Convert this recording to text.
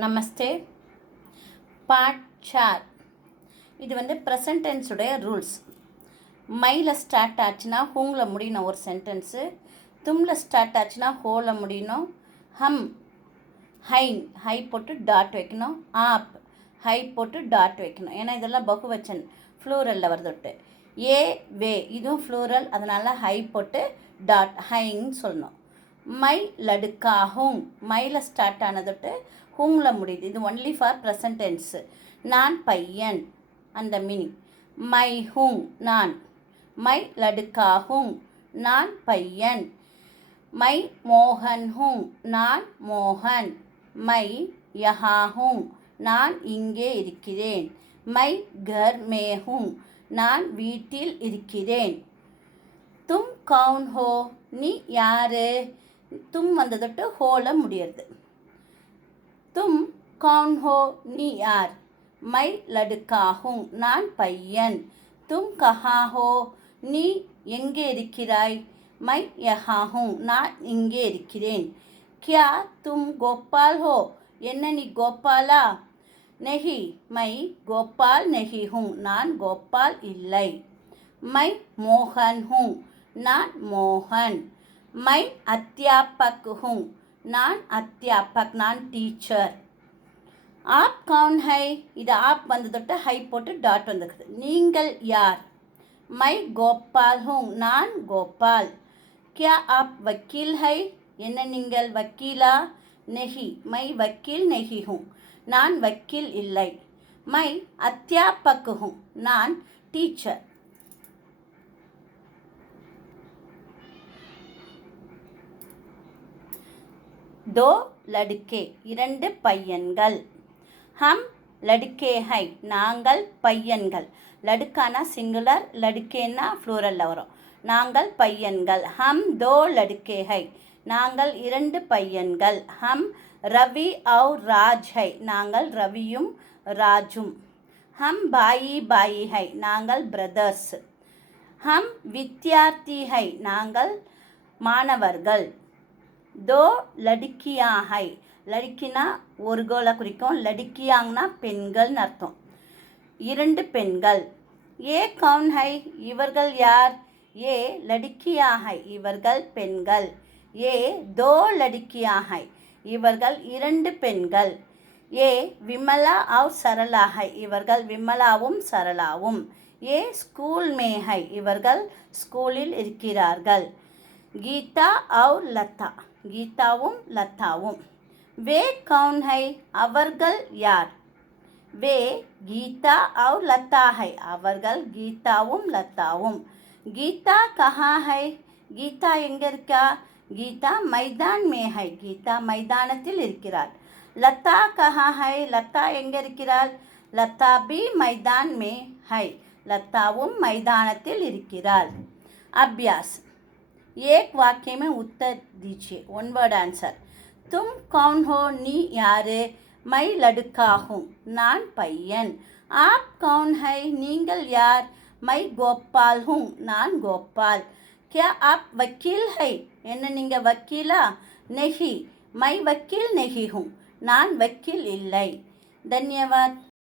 நமஸ்தே. Part 4. இது present டென்ஸுடைய rules. மையில் start ஆச்சுன்னா ஹூங்கில் முடியணும் ஒரு சென்டென்ஸு. தும்மில் ஸ்டார்ட் ஆச்சுன்னா ஹோவில் முடியணும். ஹம் ஹைன் ஹை போட்டு டாட் வைக்கணும். ஆப் ஹை போட்டு டாட் வைக்கணும். ஏன்னா இதெல்லாம் பகுவச்சன் ஃப்ளூரலில் வருதுட்டு. ஏ வே இதுவும் ஃப்ளூரல், அதனால் ஹை போட்டு டாட் ஹைன்னு சொல்லணும். மை லடுக்கா ஹூங் மையில் ஸ்டார்ட் ஆனதுட்டு ஹூங்கில் முடியுது. இது ஒன்லி ஃபார் ப்ரெசன்ட் டென்ஸு. நான் பையன் அந்த மீனிங். மை ஹூங் நான். மை லடுக்கா ஹூங் நான் பையன். மை மோகன் ஹூங் நான் மோகன். மை யஹா ஹூங் நான் இங்கே இருக்கிறேன். மை கர் மே ஹூங் நான் வீட்டில் இருக்கிறேன். தும் கவுன் ஹோ நீ யாரு? தும் வந்ததொட்டு ஹோல முடியறது. தும் கவுன் ஹோ நீ யார்? மை லடுக்கா ஹூங் நான் பையன். தும் கஹா ஹோ நீ எங்கே இருக்கிறாய்? மை யஹா ஹூங் நான் இங்கே இருக்கிறேன். கியா தும் கோபால் ஹோ என்ன நீ கோபாலா? நெஹி மை கோபால் நெஹி ஹூங் நான் கோபால் இல்லை. மை மோகன் ஹூங் நான் மோகன். மை அத்தியாபக் ஹூங் நான் அத்தியாபக் நான் டீச்சர். ஆப் கவுன் ஹை இது ஆப் வந்ததொட்டு ஹை போட்டு டாட் வந்துருக்குது. நீங்கள் யார்? மை கோபால் ஹூங் நான் கோபால். கியா ஆப் வக்கீல் ஹை என்ன நீங்கள் வக்கீலா? நெஹி மை வக்கீல் நெஹி ஹூங் நான் வக்கீல் இல்லை. மை அத்தியாபக் ஹூங் நான் டீச்சர். दो लड़के இரண்டு பையன்கள். ஹம் லடுக்கே ஹை நாங்கள் பையன்கள். லடுக்கானா சிங்குலர், லடுக்கேன்னா ஃப்ளூரலில் வரும். நாங்கள் பையன்கள். ஹம் தோ லடுக்கே ஹை நாங்கள் இரண்டு பையன்கள். ஹம் ரவி அவுர் ராஜ் ஹை நாங்கள் ரவியும் ராஜும். ஹம் பாயி பாயி ஹை நாங்கள் பிரதர்ஸ். ஹம் வித்யார்த்தி ஹை நாங்கள் மாணவர்கள். தோ லடுக்கியா ஹை லடுக்கினா ஒரு கோலை குறிக்கும், லடுக்கியாங்கன்னா பெண்கள்னு அர்த்தம். இரண்டு பெண்கள். ஏ கவுன் ஹை இவர்கள் யார்? ஏ லடுக்கியா ஹை இவர்கள் பெண்கள். ஏ தோ லடுக்கியா ஹை இவர்கள் இரண்டு பெண்கள். ஏ விமலா அவுர் சரளா ஹை இவர்கள் விமலாவும் சரளாவும். ஏ ஸ்கூல் மே ஹை இவர்கள் ஸ்கூலில் இருக்கிறார்கள். கீதா அவுர் லதா கீதாவும் லதாவும். வே கவுன் ஹை அவர்கள் யார்? வே கீதா அவுர் லதா ஹை அவர்கள் கீதாவும் லதாவும். கீதா கஹா ஹை கீதா எங்கே இருக்கா? கீதா மைதான் மே ஹை கீதா மைதானத்தில் இருக்கிறாள். லதா கஹா ஹை லதா எங்கே இருக்கிறாள்? லதா பி மைதான் மே ஹை லதாவும் மைதானத்தில் இருக்கிறாள். அபியாஸ் एक वाक्य में उत्तर दीजिए. One word answer. तुम कौन हो नी यारे? मैं लड़का हूँ नान पय्यन. आप कौन है नींगल यार? मैं गोपाल हूँ नान गोपाल. क्या आप वकील है என்ன நீங்க வக்கீலா? नहीं मैं वकील नहीं हूँ नान वकील இல்லை. धन्यवाद.